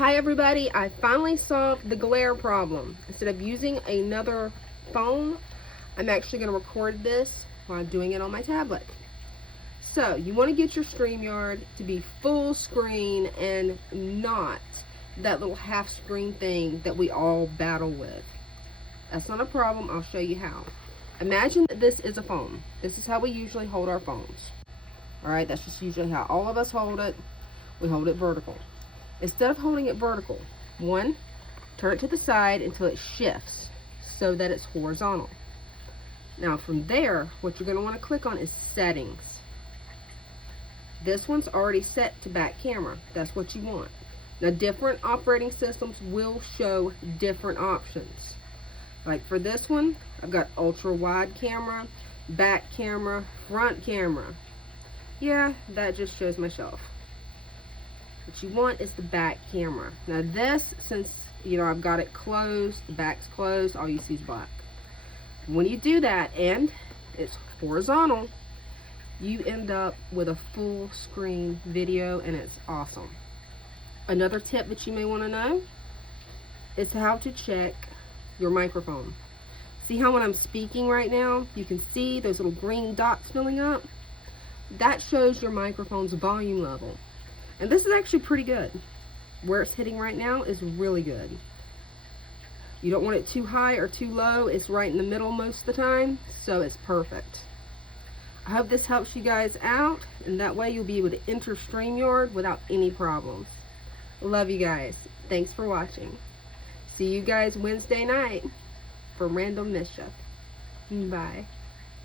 Hi everybody, I finally solved the glare problem. Instead of using another phone, I'm actually going to record this while I'm doing it on my tablet. So you want to get your StreamYard to be full screen and not that little half screen thing that we all battle with. That's not a problem, I'll show you how. Imagine that this is a phone. This is how we usually hold our phones. Alright, that's just usually how all of us hold it. We hold it vertical. Instead of holding it vertical, one, turn it to the side until it shifts so that it's horizontal. Now from there, what you're going to want to click on is settings. This one's already set to back camera. That's what you want. Now different operating systems will show different options. Like for this one, I've got ultra wide camera, back camera, front camera. Yeah, that just shows my shelf. What you want is the back camera. Now this, since I've got it closed, the back's closed, all you see is black. When you do that and it's horizontal, you end up with a full screen video and it's awesome. Another tip that you may want to know is how to check your microphone. See how when I'm speaking right now, you can see those little green dots filling up? That shows your microphone's volume level. And this is actually pretty good. Where it's hitting right now is really good. You don't want it too high or too low. It's right in the middle most of the time, so it's perfect. I hope this helps you guys out, and that way you'll be able to enter StreamYard without any problems. Love you guys. Thanks for watching. See you guys Wednesday night for Random Mischief. Bye.